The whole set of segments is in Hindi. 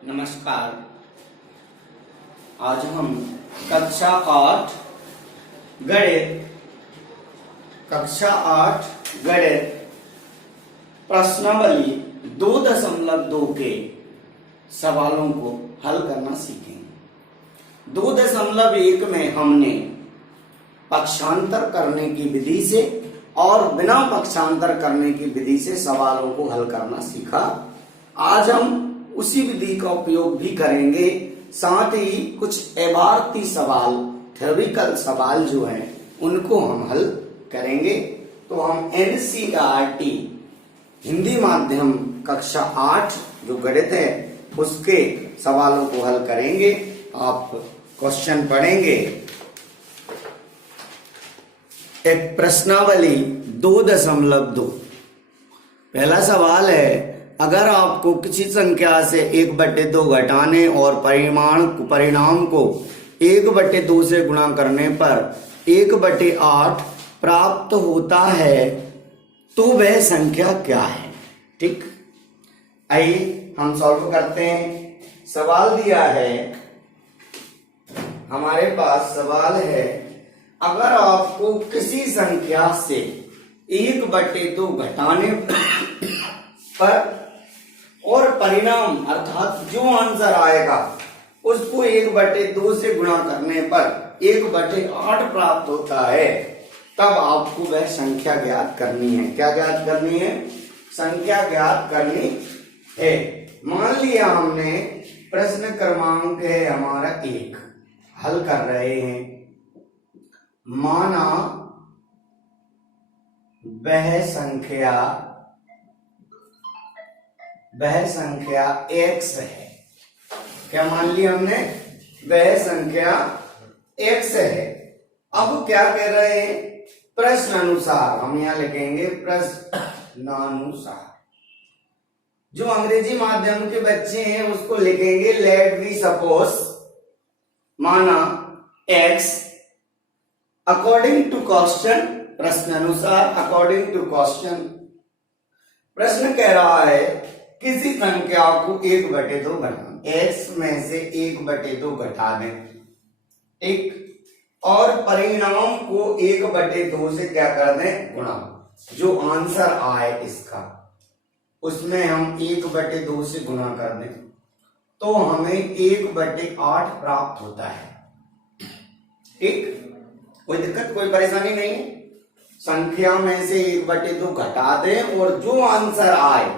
नमस्कार। आज हम कक्षा 8 गणित प्रश्नावली 2.2 के सवालों को हल करना सीखेंगे। 2.1 में हमने पक्षांतर करने की विधि से और बिना पक्षांतर करने की विधि से सवालों को हल करना सीखा। आज हम उसी विधि का उपयोग भी करेंगे, साथ ही कुछ अवार्ती सवाल, थ्योरिकल सवाल जो हैं उनको हम हल करेंगे। तो हम एनसीईआरटी हिंदी माध्यम कक्षा 8 जो गणित है उसके सवालों को हल करेंगे। आप क्वेश्चन पढ़ेंगे। एक प्रश्नावली 2.2। पहला सवाल है, अगर आपको किसी संख्या से 1/2 घटाने और परिणाम को 1/2 से गुणा करने पर 1/8 प्राप्त होता है तो वह संख्या क्या है? ठीक, आइए हम सॉल्व करते हैं। सवाल दिया है, हमारे पास सवाल है, अगर आपको किसी संख्या से 1/2 घटाने पर और परिणाम अर्थात जो आंसर आएगा उसको 1/2 से गुणा करने पर 1/8 प्राप्त होता है, तब आपको वह संख्या ज्ञात करनी है। क्या ज्ञात करनी है? संख्या ज्ञात करनी है। मान लिया हमने प्रश्न क्रमांक है हमारा 1 हल कर रहे हैं। माना वह संख्या x है। क्या मान लिया हमने? वह संख्या x है। अब क्या कह रहे हैं? प्रश्न अनुसार, हम यहां लिखेंगे प्रश्नानुसार। जो अंग्रेजी माध्यम के बच्चे हैं उसको लिखेंगे लेट वी सपोज, माना x अकॉर्डिंग टू क्वेश्चन, प्रश्न अनुसार अकॉर्डिंग टू क्वेश्चन। प्रश्न कह रहा है किसी संख्या को 1/2 घटाना, x में से 1/2 घटा दें, एक और परिणाम को 1/2 से क्या कर दें? गुणा। जो आंसर आए इसका उसमें हम 1/2 से गुणा कर दें तो हमें 1/8 प्राप्त होता है। ठीक, कोई दिक्कत, कोई परेशानी नहीं है। संख्या में से 1/2 घटा दें और जो आंसर आए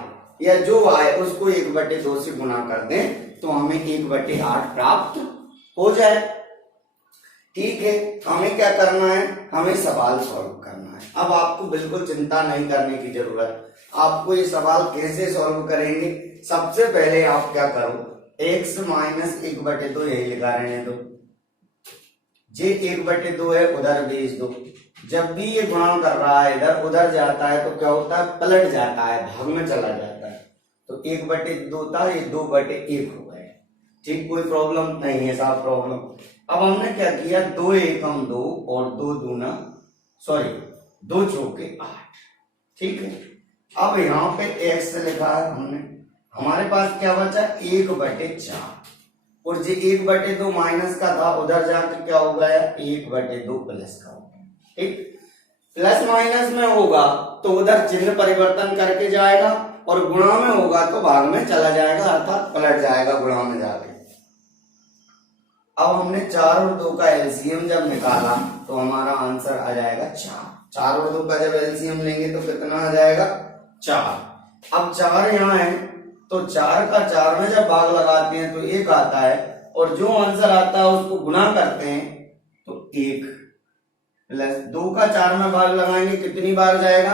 या जो आए उसको 1/2 से गुणा कर दें तो हमें 1/8 प्राप्त हो जाए। ठीक है, हमें क्या करना है? हमें सवाल सॉल्व करना है। अब आपको बिल्कुल चिंता नहीं करने की जरूरत। आपको ये सवाल कैसे सॉल्व करेंगे? सबसे पहले आप क्या करो, x - 1/2 यही लिखा रहने दो, जे 1/2 है उधर भेज दो। जब भी ये गुणा कर रहा है इधर उधर जाता है तो क्या होता है? पलट जाता है, भाग में चला जाता है। तो 1/2 था, ये 2/1 हो गए। ठीक, कोई प्रॉब्लम नहीं है, साफ प्रॉब्लम। अब हमने क्या किया, 2 एकम 2 और 2 चौके 8। ठीक है, अब यहाँ पे x लिखा है हमने, हमारे पास क्या बचा? 1/4 और जो 1/2 माइनस का था उधर जाकर क्या हो गया? 1/2 प्लस का हो गया। ठीक, प्लस माइनस में होगा तो उधर चिन्ह परिवर्तन करके जाएगा और गुणा में होगा तो भाग में चला जाएगा, अर्थात पलट जाएगा गुणा में जाके। अब हमने 4 और 2 का एलसीएम जब निकाला तो हमारा आंसर आ जाएगा 4। 4 और 2 का जब एलसीएम लेंगे तो कितना आ जाएगा? 4। अब 4 यहाँ है तो 4 का 4 में जब भाग लगाते हैं तो 1 आता है और जो आंसर आता है उसको गुणा करते हैं तो 1 प्लस 2 का 4 में भाग लगाएंगे, कितनी बार जाएगा?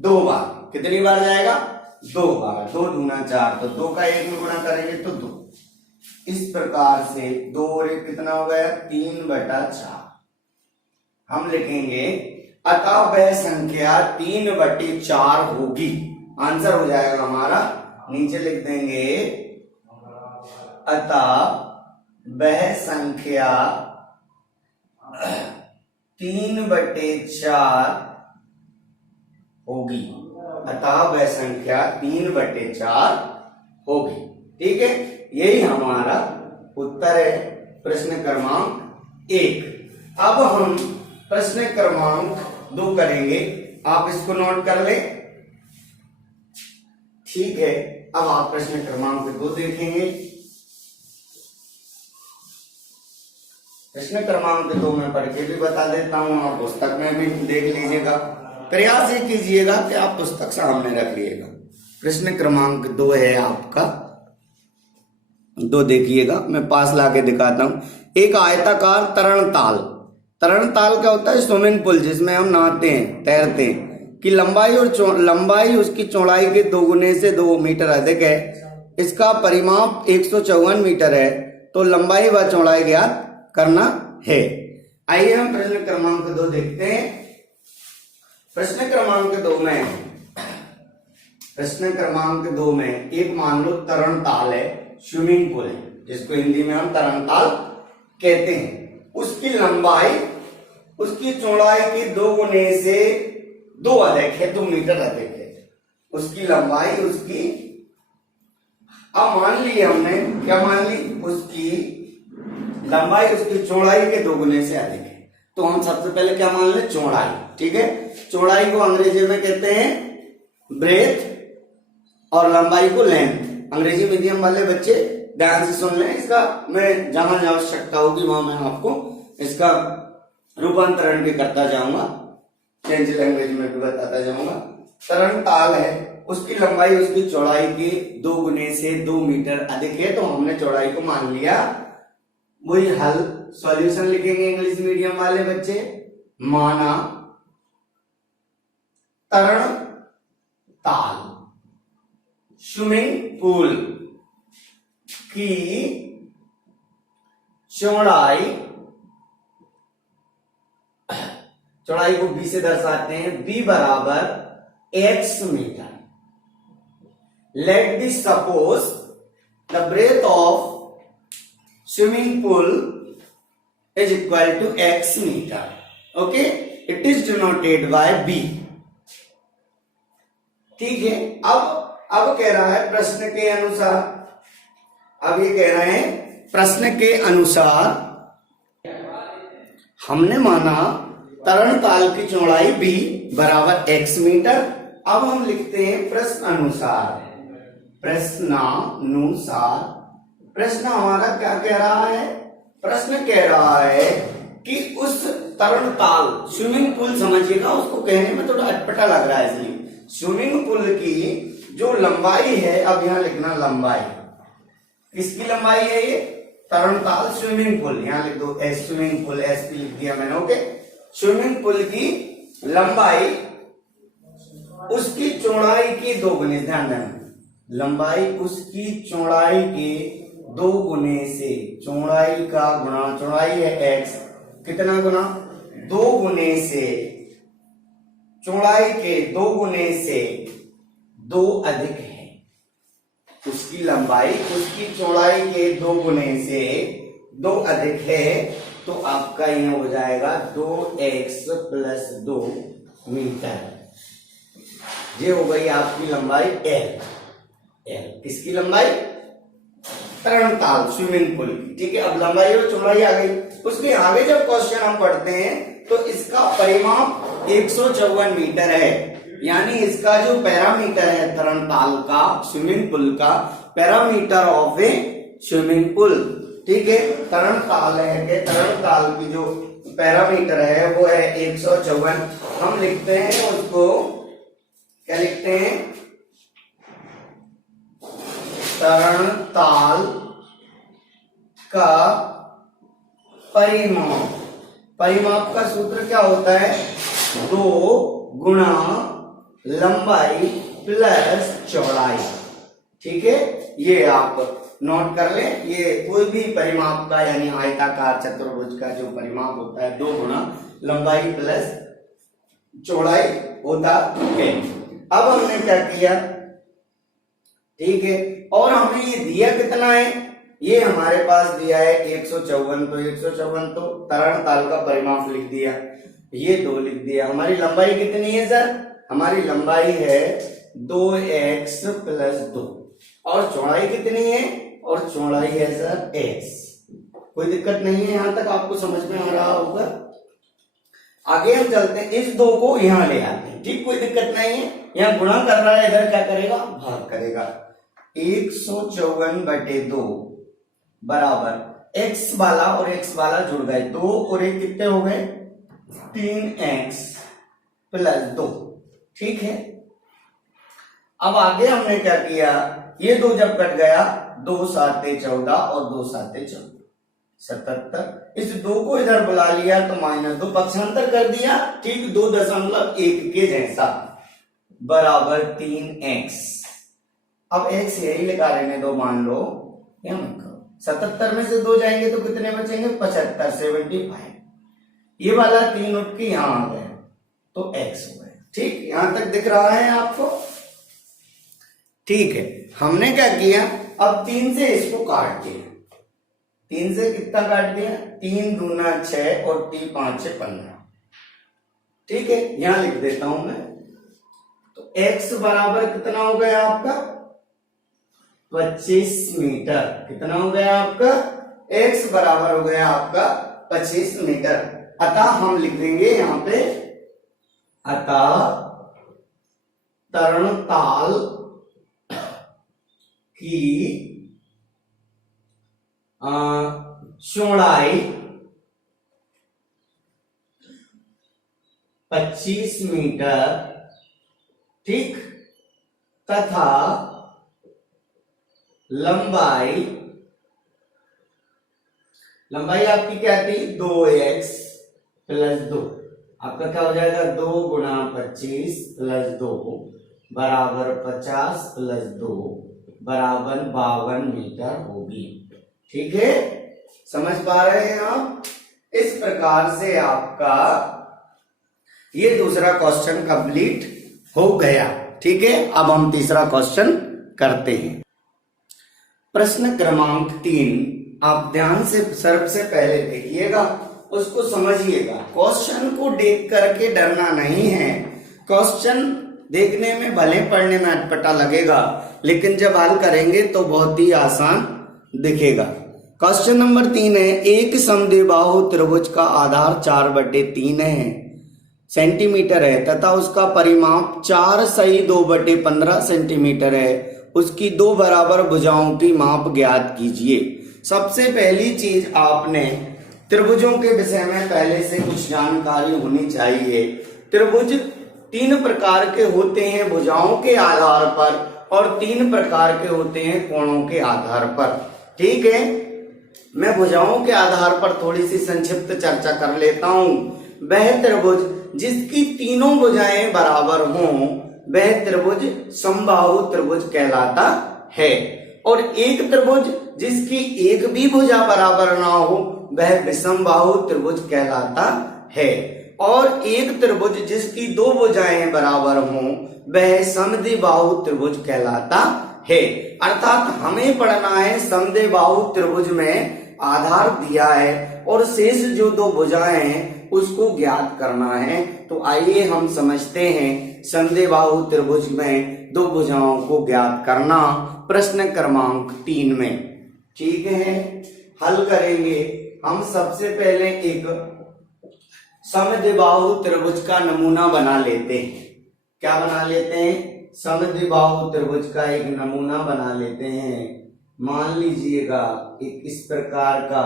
2 बार। कितनी बार जाएगा? 2 बार। 2 दूना 4, तो 2 का 1 में गुणा करेंगे तो 2। इस प्रकार से 2 और 1 कितना हो गया? 3/4। हम लिखेंगे अतः वह संख्या 3/4 होगी। आंसर हो जाएगा हमारा, नीचे लिख देंगे अतः वह संख्या 3/4 होगी। अतः वह संख्या 3/4 होगी। ठीक है, यही हमारा उत्तर है प्रश्न क्रमांक 1। अब हम प्रश्न क्रमांक 2 करेंगे, आप इसको नोट कर ले, ठीक है। अब आप प्रश्न क्रमांक 2 देखेंगे। प्रश्न क्रमांक 2 में पढ़ के भी बता देता हूं, आप पुस्तक में भी देख लीजिएगा। प्रयास ये कीजिएगा कि आप पुस्तक सामने रखिएगा। प्रश्न क्रमांक 2 है आपका 2, देखिएगा, मैं पास लाके दिखाता हूं। एक आयताकार तरण ताल, तरण ताल क्या होता है? स्विमिंग पूल जिसमें हम नहाते हैं, तैरते हैं, की लंबाई और लंबाई उसकी चौड़ाई के 2 गुने से 2 मीटर अधिक है। इसका परिमाप 154 मीटर है, तो लंबाई व चौड़ाई ज्ञात करना है। आइए हम प्रश्न क्रमांक 2 देखते हैं। प्रश्न क्रमांक 2 में एक मान लो तरण ताल है, स्विमिंग पूल है, जिसको हिंदी में हम तरण ताल कहते हैं। उसकी लंबाई उसकी चौड़ाई के 2 गुने से 2 अधिक है, 2 मीटर अधिक है उसकी लंबाई उसकी। अब मान ली हमने, क्या मान ली? उसकी लंबाई उसकी चौड़ाई के 2 गुने से अधिक है। तो हम सबसे पहले क्या मान ले? चौड़ाई, ठीक है। चौड़ाई को अंग्रेजी में कहते हैं ब्रेथ और लंबाई को लेंथ। अंग्रेजी मीडियम वाले बच्चे ध्यान से सुन लें, इसका मैं जहां आवश्यकता होगी वहां मैं आपको इसका रूपांतरण भी करता जाऊंगा, चेंज लैंग्वेज में भी बताता जाऊंगा। तरण ताल है, उसकी लंबाई उसकी चौड़ाई के 2 गुने से 2 मीटर अधिक है, तो हमने चौड़ाई को मान लिया। वही हल सॉल्यूशन लिखेंगे इंग्लिश मीडियम वाले बच्चे। माना तरण ताल स्विमिंग पूल की चौड़ाई को b से दर्शाते हैं, b बराबर x मीटर। Let be suppose the breath of swimming pool is equal to x मीटर। Okay, it is denoted by b, ठीक है। अब कह रहा है प्रश्न के अनुसार, अब ये कह रहे हैं प्रश्न के अनुसार हमने माना तरण ताल की चौड़ाई b बराबर x मीटर। अब हम लिखते हैं प्रश्नानुसार। प्रश्न हमारा क्या कह रहा है? प्रश्न कह रहा है कि उस तरण ताल, स्विमिंग पूल समझिएगा, उसको कहने में थोड़ा अटपटा लग रहा है, इसलिए स्विमिंग पूल की जो लंबाई है, अब यहां लिखना लंबाई, किसकी लंबाई है? ये तरण ताल स्विमिंग पूल, यहां लिख दो एस, स्विमिंग पूल एस लिख दिया मैंने, ओके। स्विमिंग पूल की लंबाई उसकी चौड़ाई के 2 गुने, ध्यान देना, लंबाई उसकी चौड़ाई के 2 गुने से, चौड़ाई का गुणा, चौड़ाई है x, कितना गुना? 2 गुने से, चौड़ाई के 2 गुने से 2 अधिक है। उसकी लंबाई उसकी चौड़ाई के 2 गुने से 2 अधिक है, तो आपका यह हो जाएगा 2x + 2 मीटर। ये हो गई आपकी लंबाई L। किसकी लंबाई? तरण ताल स्विमिंग पूल की, ठीक है। अब लंबाई और चौड़ाई आ गई। उसके आगे जब क्वेश्चन हम पढ़ते हैं तो इसका परिमाप 154 मीटर है, यानी इसका जो पैरामीटर है तरण ताल का, स्विमिंग पूल का, parameter of A swimming pool, ठीक है। तरण ताल है कि तरण ताल की जो पैरामीटर है वो है 154। हम लिखते हैं उसको, क्या लिखते हैं? तरण ताल का परिमाप। परिमाप का सूत्र क्या होता है? 2 गुणा लंबाई प्लस चौड़ाई, ठीक है। ये आप नोट कर लें। ये कोई भी परिमाप का, यानी आयताकार चतुर्भुज का जो परिमाप होता है 2 गुणा लंबाई प्लस चौड़ाई होता है। अब हमने क्या किया, ठीक है, और हमें ये दिया कितना है? ये हमारे पास दिया है 154, तो 154 तो तरण ताल का परिमाप लिख दिया, ये 2 लिख दिया। हमारी लंबाई कितनी है सर? हमारी लंबाई है 2x + 2, और चौड़ाई कितनी है? और चौड़ाई है सर x। कोई दिक्कत नहीं है, यहां तक आपको समझ में आ रहा होगा। आगे हम चलते हैं, इस 2 को यहां ले आते हैं, ठीक, कोई दिक्कत नहीं है। यहां गुणा कर रहा है, इधर क्या करेगा, भाग करेगा। 154/2 बराबर x वाला और x वाला जुड़ गए, 2 और 1 कितने हो गए, 3x + 2, ठीक है। अब आगे हमने क्या किया, ये 2 जब कट गया, 2 7 14 और 2 7 14 77, इस 2 को इधर बुला लिया तो -2 पक्षांतर कर दिया, ठीक, 2.1 के जैसा, बराबर 3x। अब x यही लिखा रहने दो, मान लो यहां 77 में से 2 जाएंगे तो कितने बचेंगे, 75 75। ये वाला 3 उठ के यहां आ गया तो x हो गया, ठीक, यहां तक दिख रहा है आपको, ठीक है। हमने क्या किया, अब 3 से इसको काट दिया, 3 से कितना काट दिया, 3 दूना 6 और 3 5 6 15, ठीक है। यहां लिख देता हूं मैं, तो x बराबर कितना हो गया आपका, 25 मीटर। कितना हो गया आपका, x बराबर हो गया आपका 25 मीटर। अतः हम लिख देंगे यहां पे, अतः तरणताल की चौड़ाई 25 मीटर, ठीक, तथा लंबाई आपकी क्या थी, 2x + 2, आपका क्या हो जाएगा, 2 × 25 + 2 बराबर 50 + 2 बराबर 52 मीटर होगी, ठीक है। समझ पा रहे हैं आप। इस प्रकार से आपका ये दूसरा क्वेश्चन कंप्लीट हो गया, ठीक है। अब हम तीसरा क्वेश्चन करते हैं। प्रश्न क्रमांक 3, आप ध्यान से सबसे पहले देखिएगा, उसको समझिएगा। क्वेश्चन को देख करके डरना नहीं है, क्वेश्चन देखने में भले पढ़ने में अटपटा लगेगा, लेकिन जब हल करेंगे तो बहुत ही आसान दिखेगा। क्वेश्चन नंबर 3 है, एक समद्विबाहु त्रिभुज का आधार 4/3 सेंटीमीटर है तथा उसका परिमाप 4 सही 2/15 सेंटीमीटर है, उसकी 2 बराबर भुजाओं की माप ज्ञात कीजिए। सबसे पहली चीज, आपने त्रिभुजों के विषय में पहले से कुछ जानकारी होनी चाहिए। त्रिभुज 3 प्रकार के होते हैं भुजाओं के आधार पर, और 3 प्रकार के होते हैं कोणों के आधार पर, ठीक है। मैं भुजाओं के आधार पर थोड़ी सी संक्षिप्त चर्चा कर लेता हूं। वह त्रिभुज जिसकी तीनों भुजाएं बराबर हों, वह त्रिभुज समबाहु त्रिभुज कहलाता है, और एक त्रिभुज जिसकी एक भी भुजा बराबर ना हो, वह विषमबाहु त्रिभुज कहलाता है, और एक त्रिभुज जिसकी 2 भुजाएं बराबर हों, वह समद्विबाहु त्रिभुज कहलाता है। अर्थात हमें पढ़ना है समद्विबाहु त्रिभुज में आधार दिया है और शेष जो 2 भुजाएं हैं उसको ज्ञात करना है। तो आइए हम समझते हैं समद्विबाहु त्रिभुज में 2 भुजाओं को ज्ञात करना, प्रश्न क्रमांक 3 में, ठीक है। हल करेंगे हम। सबसे पहले एक समद्विबाहु त्रिभुज का नमूना बना लेते हैं। क्या बना लेते हैं, समद्विबाहु त्रिभुज का एक नमूना बना लेते हैं। मान लीजिएगा एक इस प्रकार का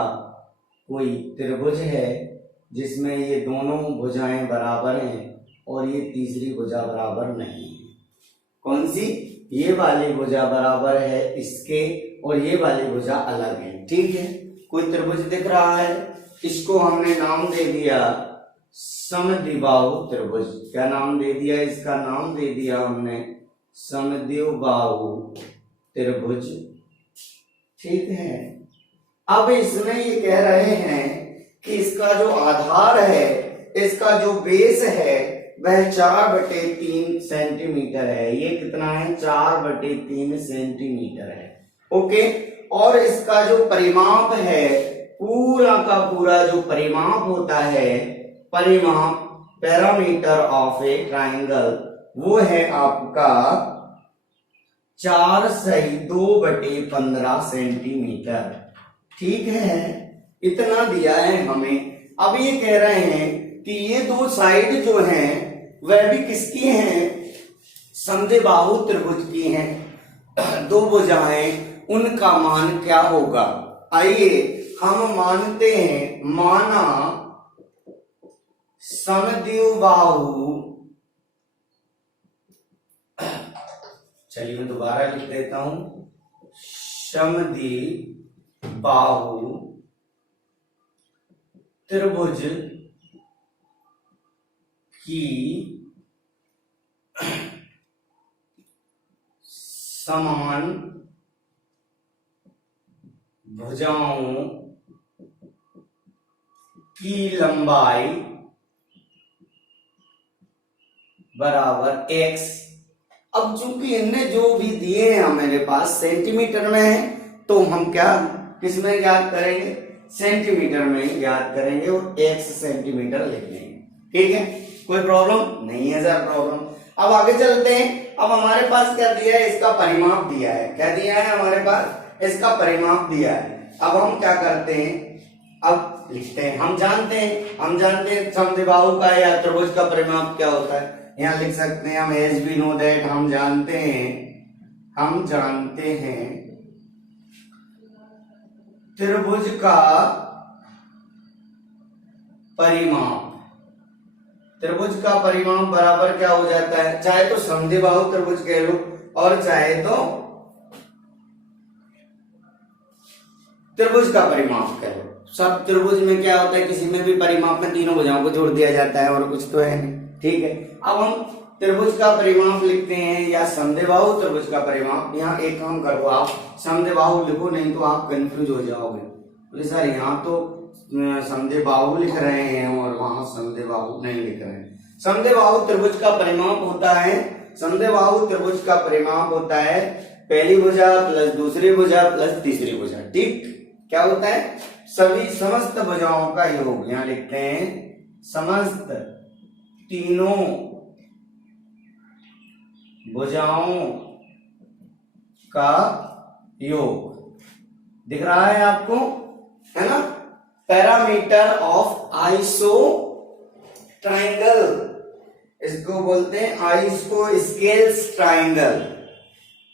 कोई त्रिभुज है जिसमें ये दोनों भुजाएं बराबर हैं और ये तीसरी भुजा बराबर नहीं है। कौन सी, ये वाली भुजा बराबर है इसके और ये वाली भुजा अलग है, ठीक है। कोई त्रिभुज दिख रहा है, इसको हमने नाम दे दिया समद्विबाहु त्रिभुज। क्या नाम दे दिया, इसका नाम दे दिया हमने समद्विबाहु त्रिभुज, ठीक है। अब इसमें ये कह रहे हैं कि इसका जो आधार है, इसका जो बेस है, वह 4/3 सेंटीमीटर है। ये कितना है, 4/3 सेंटीमीटर है, ओके। और इसका जो परिमाप है, पूरा का पूरा जो परिमाप होता है, परिमाप पैरामीटर ऑफ ए ट्राइंगल, वो है आपका 4/2/15 सेंटीमीटर। ठीक है, इतना दिया है हमें। अब ये कह रहे हैं कि ये दो साइड जो हैं वह भी किसकी हैं, समद्विबाहु त्रिभुज की हैं। दो भुजाएं, उनका मान क्या होगा। आइए हम मानते हैं, माना समद्विबाहु, चलिए मैं दोबारा लिख देता हूं, समद्विबाहु त्रिभुज की समान भुजाओं की लंबाई बराबर x। अब चूंकि इनने जो भी दिए हैं हमारे पास सेंटीमीटर में है, तो हम क्या किसमें ज्ञात करेंगे, सेंटीमीटर में ही ज्ञात करेंगे और x सेंटीमीटर लिख लेंगे। ठीक है, कोई प्रॉब्लम नहीं है सर, प्रॉब्लम। अब आगे चलते हैं। अब हमारे पास क्या दिया है, इसका परिमाप दिया है। क्या दिया है हमारे पास, इसका परिमाप दिया है। अब हम क्या करते हैं, अब लिखते हैं। हम जानते हैं समद्विबाहु का या त्रिभुज का परिमाप क्या होता है। यहाँ लिख सकते हैं हम, एज वी नो दैट, हम जानते हैं त्रिभुज का परिमाप। त्रिभुज का परिमाप बराबर क्या हो जाता है, चाहे तो समद्विबाहु त्रिभुज कह लो और चाहे तो त्रिभुज का परिमाप कह लो। सब त्रिभुज में क्या होता है, किसी में भी परिमाप में तीनों भुजाओं को जोड़ दिया जाता है और कुछ तो है नहीं। ठीक है, अब हम त्रिभुज का परिमाप लिखते हैं या समद्विबाहु त्रिभुज का परिमाप। यहाँ एक काम करो, आप समद्विबाहु लिखो, नहीं तो आप कंफ्यूज हो जाओगे। बोले सर यहाँ तो समद्विबाहु लिख रहे हैं और वहां समद्विबाहु नहीं लिख रहे हैं। समद्विबाहु त्रिभुज का परिमाप होता है, समद्विबाहु त्रिभुज का परिमाप होता है पहली भुजा प्लस दूसरी भुजा प्लस तीसरी भुजा। ठीक, क्या होता है, सभी समस्त भुजाओं का योग। यहाँ लिखते हैं समस्त तीनों भुजाओं का योग। दिख रहा है आपको, है ना। पैरामीटर ऑफ आइसो ट्राइंगल, इसको बोलते हैं आइसो स्केल्स ट्राइंगल।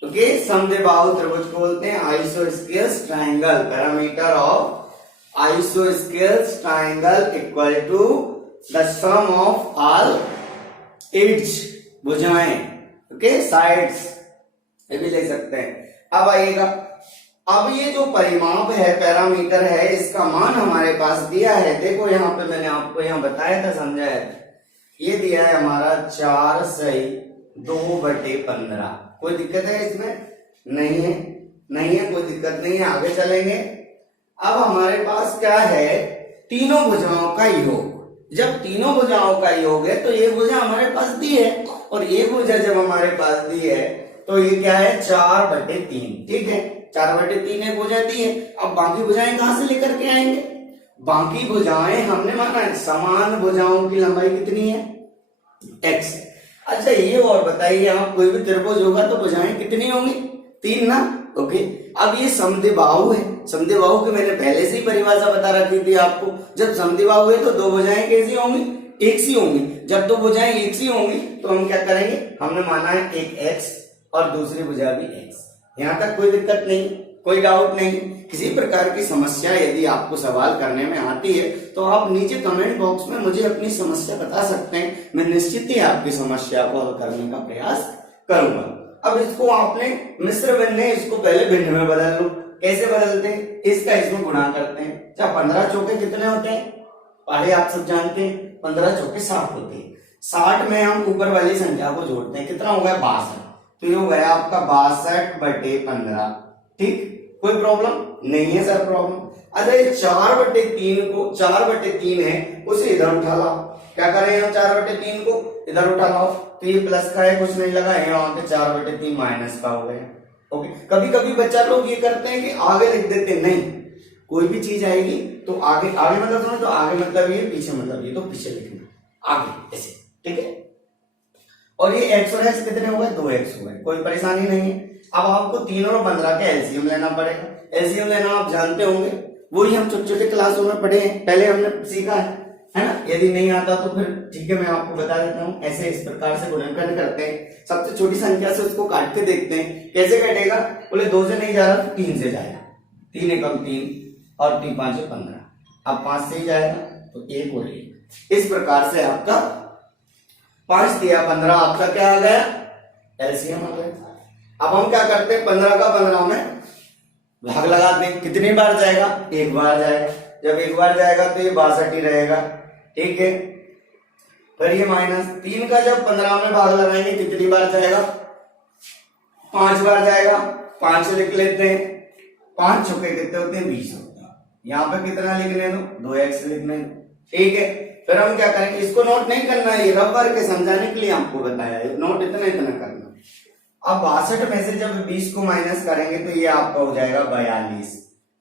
ओके, समद्विबाहु त्रिभुज को बोलते हैं isosceles triangle. Parameter of isosceles triangle equal to the sum of all its भुजाएं। ओके, साइड्स, ये भी ले सकते हैं। अब आइएगा, अब ये जो परिमाप है, पैरामीटर है, इसका मान हमारे पास दिया है। देखो यहाँ पे मैंने आपको यहाँ बताया था, समझाया था। ये दिया है हमारा 4/2/15। कोई दिक्कत है इसमें, नहीं है, कोई दिक्कत नहीं है। आगे चलेंगे। अब हमारे पास क्या है, तीनों भुजाओं का योग। जब तीनों भुजाओं का योग है तो ये भुजा हमारे पास दी है और ये भुजा जब हमारे पास दी है तो ये क्या है, 4/3। ठीक है, 4/3 एक भुजा दी है। अब बाकी भुजाएं कहां से लेकर के आएंगे, बाकी भुजाएं हमने माना है समान भुजाओं की लंबाई कितनी है, x। अच्छा ये और बताइए, आप कोई भी त्रिभुज होगा तो भुजाएं कितनी होंगी, 3 ना। ओके, अब ये समद्विबाहु है। समद्विबाहु की मैंने पहले से ही परिभाषा बता रखी थी आपको। जब समद्विबाहु है तो दो भुजाएं कैसी होंगी, एक सी होंगी। जब दो भुजाएं एक सी होंगी तो हम क्या करेंगे, हमने माना है एक x और दूसरी भुजा भी x। यहां तक कोई दिक्कत नहीं, कोई डाउट नहीं। किसी प्रकार की समस्या यदि आपको सवाल करने में आती है तो आप नीचे कमेंट बॉक्स में मुझे अपनी समस्या बता सकते हैं। मैं निश्चित ही आपकी समस्या को हल करने का प्रयास करूंगा। अब इसको आपने मिश्र भिन्न है, इसको पहले भिन्न में बदल लो। कैसे बदलते हैं, इसका इसमें गुणा करते हैं। क्या 15 चौके कितने होते हैं, पहले आप सब जानते हैं, 15 चौके 60 होते हैं। 60 में हम ऊपर वाली संख्या को जोड़ते हैं, कितना हो गया 62। तो ये हो गया आपका 62/15। ठीक, कोई प्रॉब्लम नहीं है सर, प्रॉब्लम। अच्छा ये 4/3 को, 4/3 है, उसे इधर उठा लाओ। क्या करें हम, 4/3 को इधर उठा लाओ तो ये प्लस का है, कुछ नहीं लगा है, वहां पे 4/3 माइनस का हो गया। ओके, कभी कभी बच्चा लोग ये करते हैं कि आगे लिख देते हैं। नहीं, कोई भी चीज आएगी तो आगे, आगे मतलब समझो, तो आगे मतलब ये, पीछे मतलब ये, तो पीछे लिखना आगे ऐसे। ठीक है, और ये x और x कितने हो गए, 2x हो गए, कोई परेशानी नहीं है। अब आपको 3 और 15 का एलसीएम लेना पड़ेगा। एलसीएम लेना आप जानते होंगे, वही हम छोटे छोटे क्लासों में पढ़े हैं, पहले हमने सीखा है ना। यदि नहीं आता तो फिर ठीक है, मैं आपको बता देता हूँ। ऐसे इस प्रकार से गुणनखंड करते हैं, सबसे छोटी संख्या से उसको काट के देखते हैं कैसे कटेगा। बोले 2 से नहीं जा रहा तो 3 से जाएगा, 3 एकम 3 और 3 5 15। अब 5 से ही जाएगा तो 1 और 1। इस प्रकार से आपका 5 दिया 15, आपका क्या आ गया, एलसीएम आ गया। अब हम क्या करते हैं, 15 का 15 में भाग लगाते हैं। कितनी बार जाएगा, 1 बार जाएगा। जब 1 बार जाएगा तो ये 62 ही रहेगा, ठीक है। फिर ये -3 का जब 15 में भाग लगाएंगे कितनी बार जाएगा, 5 बार जाएगा। 5 लिख लेते हैं, 5 छुके कितने होते हैं, 20 होते हैं। यहाँ पे कितना लिखने दो, 2x लिखने दो, ठीक है। फिर हम क्या करेंगे, इसको नोट नहीं करना है, ये रबर के समझाने के लिए आपको बताया है, नोट इतना इतना करना। अब 62 में से जब 20 को माइनस करेंगे तो ये आपका हो जाएगा 42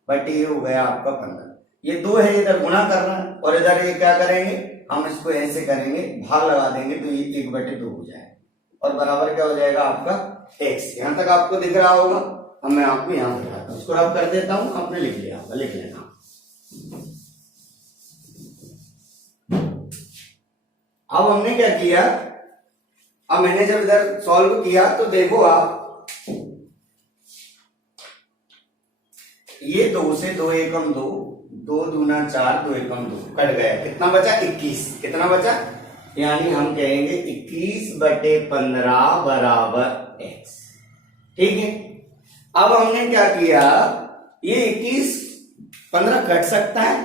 बट ये हो गया आपका 15। ये 2 है, इधर गुणा करना है और इधर ये क्या करेंगे, हम इसको ऐसे करेंगे, भाग लगा देंगे तो ये 1/2 हो जाएगा और बराबर क्या हो जाएगा आपका x। यहां तक आपको दिख रहा होगा। अब मैं आपको यहां दिखाता हूं, इसको रब कर देता हूं, आपने लिख लिया होगा, लिख लेना। अब हमने क्या किया, अब मैंने जब इधर सॉल्व किया तो देखो आप, ये 2 से 2 एकम 2, 2 दूना 4, 2 एकम 2 कट गया, कितना बचा 21। कितना बचा, यानी हम कहेंगे 21/15 बराबर x, ठीक है। अब हमने क्या किया, ये 21 15 कट सकता है,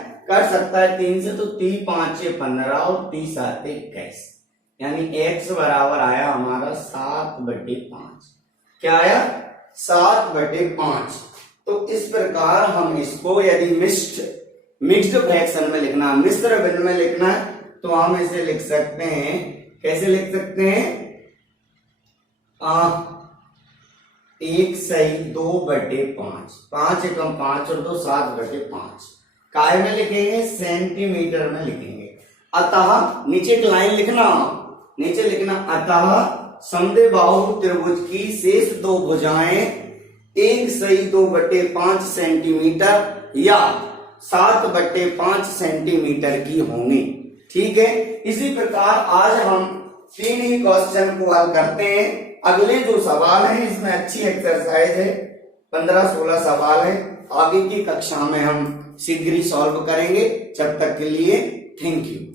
3 से, तो 3 5 15 और 30 7 21, यानी x बराबर आया हमारा 7/5। क्या आया, 7/5। तो इस प्रकार हम इसको यदि मिक्स्ड फ्रैक्शन में लिखना, मिश्र भिन्न में लिखना है तो हम इसे लिख सकते हैं, कैसे लिख सकते हैं, 1 सही 2/5, 5 एकम 5 और 2 7/5। काय में लिखेंगे, सेंटीमीटर में लिखेंगे। अतः नीचे एक लाइन लिखना, नीचे लिखना, अतः समद्विबाहु त्रिभुज की शेष 2 भुजाएं 1 सही 2/5 सेंटीमीटर या 7/5 सेंटीमीटर की होंगी, ठीक है। इसी प्रकार आज हम 3 ही क्वेश्चन को हल करते हैं। अगले जो सवाल है इसमें अच्छी एक्सरसाइज है, 15-16 सवाल है। आगे की कक्षा में हम शीघ्र ही सॉल्व करेंगे। जब तक के लिए थैंक यू।